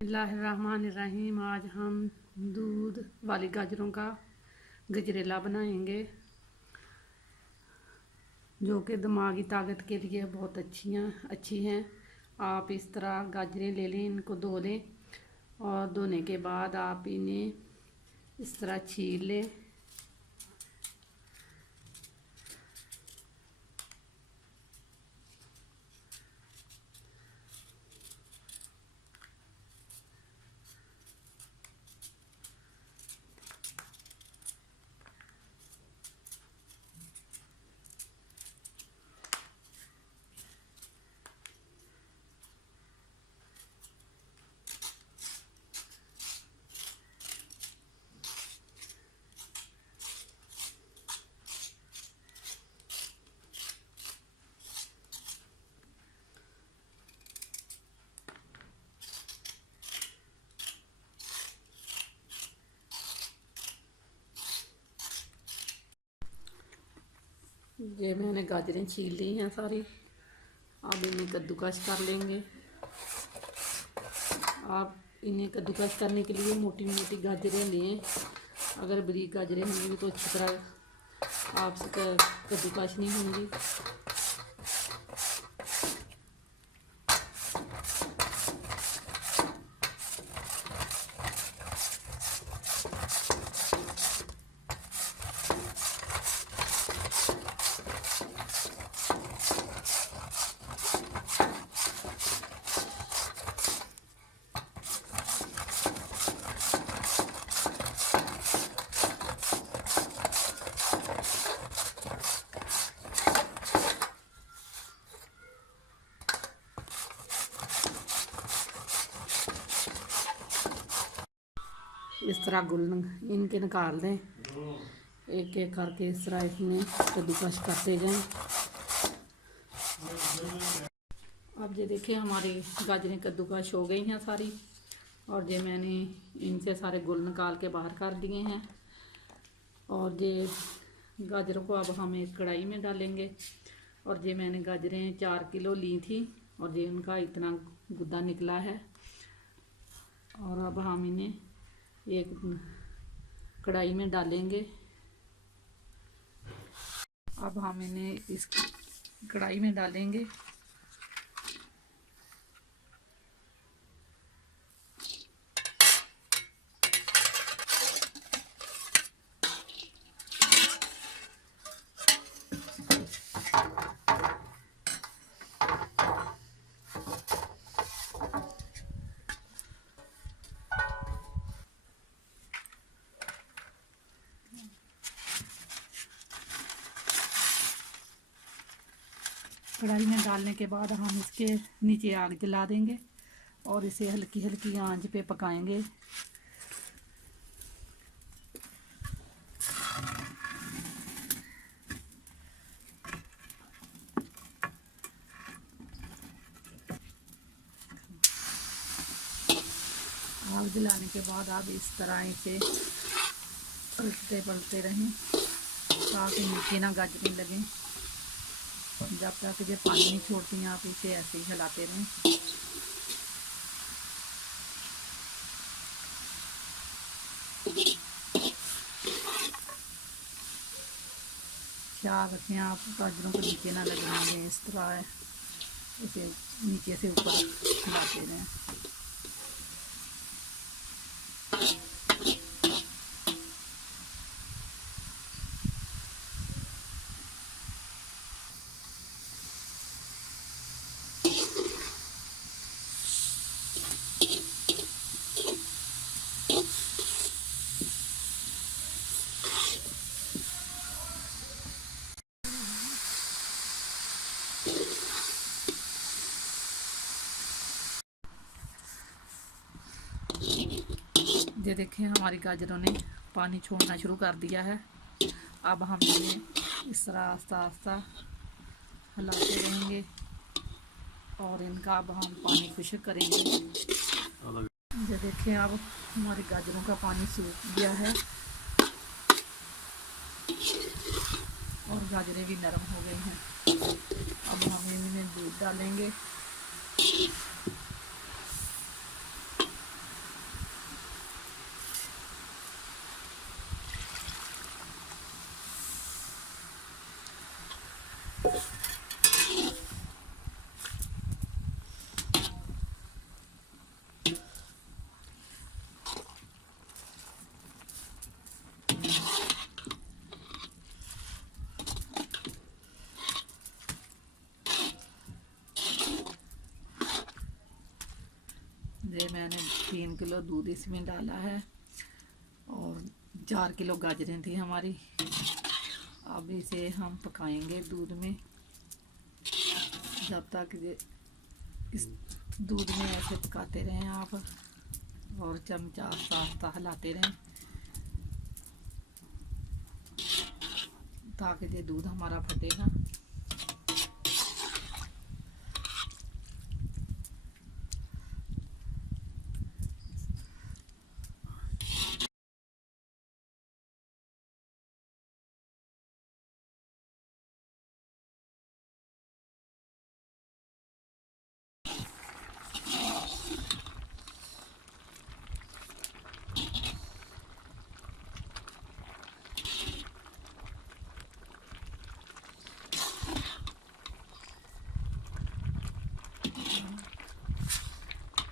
बिस्मिल्लाहिर्रहमानिर्रहीम। आज हम दूध वाली गाजरों का गजरेला बनाएंगे, जो कि दिमागी ताकत के लिए बहुत अच्छी हैं। आप इस तरह गाजरें ले लें, इनको धो लें और धोने के बाद आप इन्हें इस तरह छील लें। ये मैंने गाजरें छील ली हैं सारी। अब इन्हें कद्दूकस कर लेंगे। आप इन्हें कद्दूकस करने के लिए मोटी मोटी गाजरें लें। अगर बारीक गाजरें होंगी तो अच्छी तरह आपसे कद्दूकस नहीं होंगी। इस तरह गुल इनके निकाल दें, एक एक करके इस तरह इसमें कद्दूकस करते जाएं। अब ये देखिए हमारी गाजरें कद्दूकस हो गई हैं सारी, और ये मैंने इनसे सारे गुल निकाल के बाहर कर दिए हैं। और ये गाजरों को अब हम एक कढ़ाई में डालेंगे। और ये मैंने गाजरें 4 किलो ली थी, और ये उनका इतना गुद्दा निकला है। और अब हम इन्हें एक कढ़ाई में डालेंगे। अब हम इन्हें इस कढ़ाई में डालेंगे। कढ़ाई में डालने के बाद हम इसके नीचे आग जला देंगे और इसे हल्की हल्की आंच पे पकाएंगे। आग जलाने के बाद आप इस तरह इसे पलटते पलटते रहें ताकि नीचे ना गाजरें लगें। जब तक ये पानी नहीं छोड़ती हैं आप इसे ऐसे ही हिलाते रहें। ख्याल रखें आप गाजरों को नीचे ना लगने दें। इस तरह इसे नीचे से ऊपर हिलाते रहें। ये देखें हमारी गाजरों ने पानी छोड़ना शुरू कर दिया है। अब हम इन्हें इस तरह आस्ता आस्ता हिलाते रहेंगे और इनका अब हम पानी खुश्क करेंगे। ये देखें अब हमारी गाजरों का पानी सूख गया है और गाजरें भी नरम हो गई हैं। अब हम इनमें दूध डालेंगे। ये मैंने 3 किलो दूध इसमें डाला है और 4 किलो गाजरें थी हमारी। अब इसे हम पकाएंगे दूध में जब तक ये इस दूध में ऐसे पकाते रहें आप, और चमचा आस्ता हिलाते रहें ताकि ये दूध हमारा फटे ना।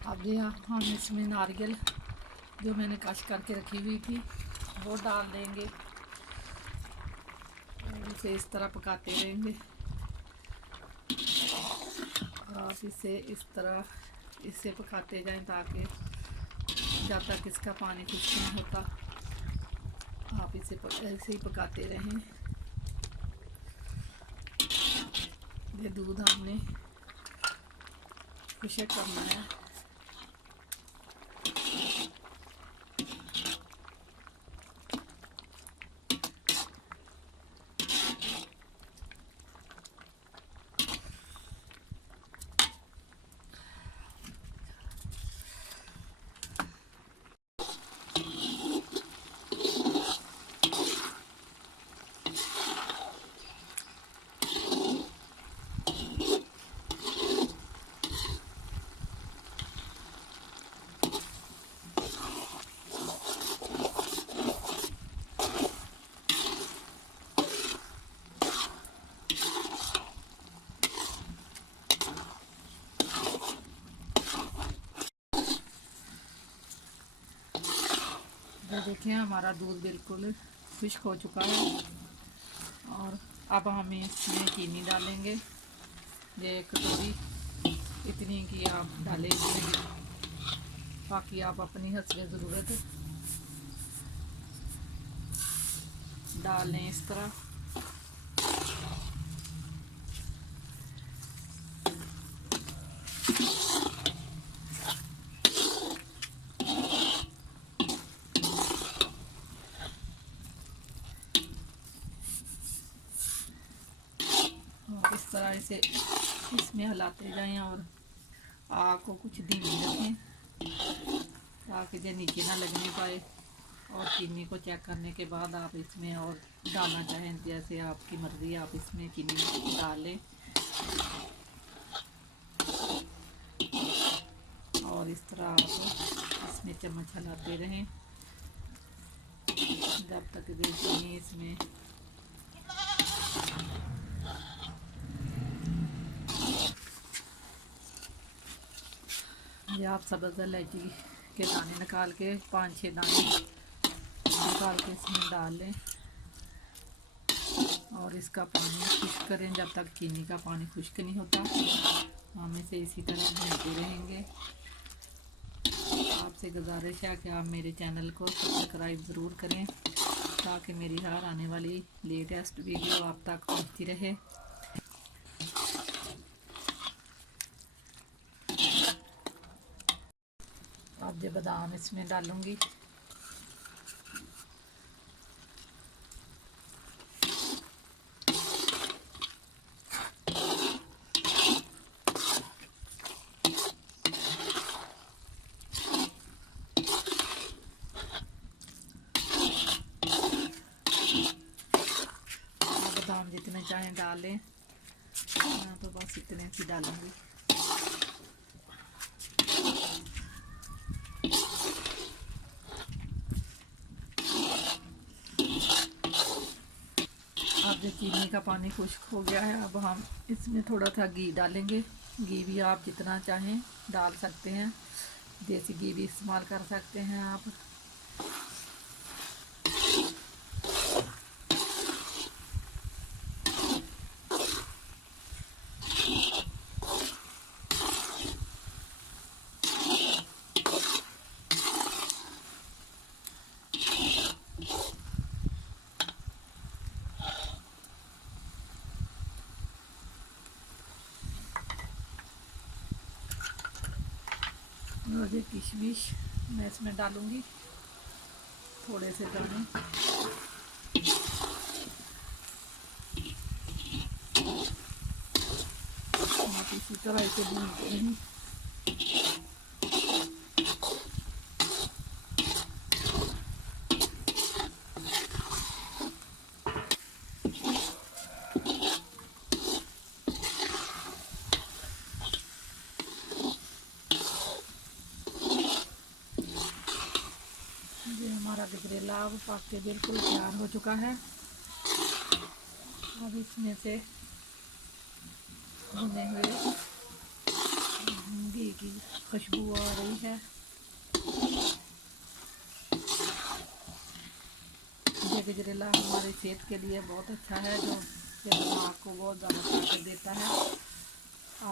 अब ये हम इसमें नारियल जो मैंने कश करके रखी हुई थी वो डाल देंगे और इसे इस तरह पकाते रहेंगे। आप इसे इस तरह इससे पकाते जाएं ताकि जब तक इसका पानी कुछ नहीं होता आप इसे ऐसे ही पकाते रहें। ये दूध हमने खुशक करना है। देखिए हमारा दूध बिल्कुल खुश्क हो चुका है और अब हम इसमें चीनी डालेंगे। ये कटोरी इतनी की आप डालेंगे, बाकी आप अपनी हस्बे ज़रूरत डाल लें इस तरह। इस तरह इसे इसमें हिलाते जाएं और आग को कुछ धीमी रखें ताकि ये नीचे ना लगने पाए। और चीनी को चेक करने के बाद आप इसमें और डालना चाहें जैसे आपकी मर्ज़ी, आप इसमें चीनी डाल लें और इस तरह आप इसमें चम्मच हिलाते रहें जब तक ये चीनी इसमें ये आप सब्ज़ इलायची के दाने निकाल के 5-6 दाने निकाल के इसमें डाल लें और इसका पानी खुश्क करें जब तक चीनी का पानी खुश्क नहीं होता। हम इसे इसी तरह भूनते रहेंगे। आपसे गुजारिश है कि आप मेरे चैनल को सब्सक्राइब ज़रूर करें ताकि मेरी हर आने वाली लेटेस्ट वीडियो आप तक पहुंचती रहे। अब ये बादाम इसमें डालूंगी। बादाम जितने चाहें डालें, मैं तो बस इतने ही डालूंगी। अब जो चीनी का पानी खुश्क हो गया है, अब हम इसमें थोड़ा सा घी डालेंगे। घी भी आप जितना चाहें डाल सकते हैं, देसी घी भी इस्तेमाल कर सकते हैं आप। ये किशमिश मैं इसमें डालूंगी, थोड़े से दाने। आप इसी तरह से भूनते हैं। ये हमारा गजरेला अब पक के बिल्कुल तैयार हो चुका है। अब इसमें से भुने हुए घी की खुशबू आ रही है। ये गजरेला हमारी सेहत के लिए बहुत अच्छा है, जो दिमाग को बहुत ज़्यादा ताकत देता है।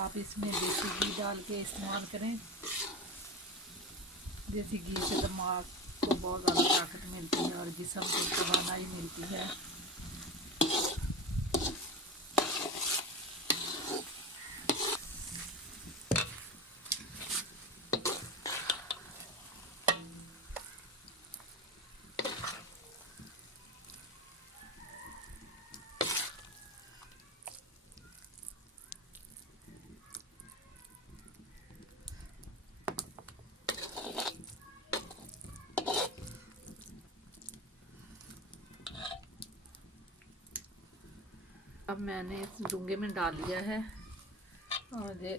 आप इसमें देसी घी डाल के इस्तेमाल करें। देसी घी से दिमाग को बहुत ज़्यादा ताकत मिलती है और जिस्म को तवानाई मिलती है। अब मैंने इस डूंगे में डाल लिया है और ये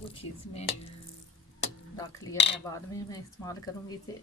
कुछ इसमें रख लिया है, बाद में मैं इस्तेमाल करूँगी इसे।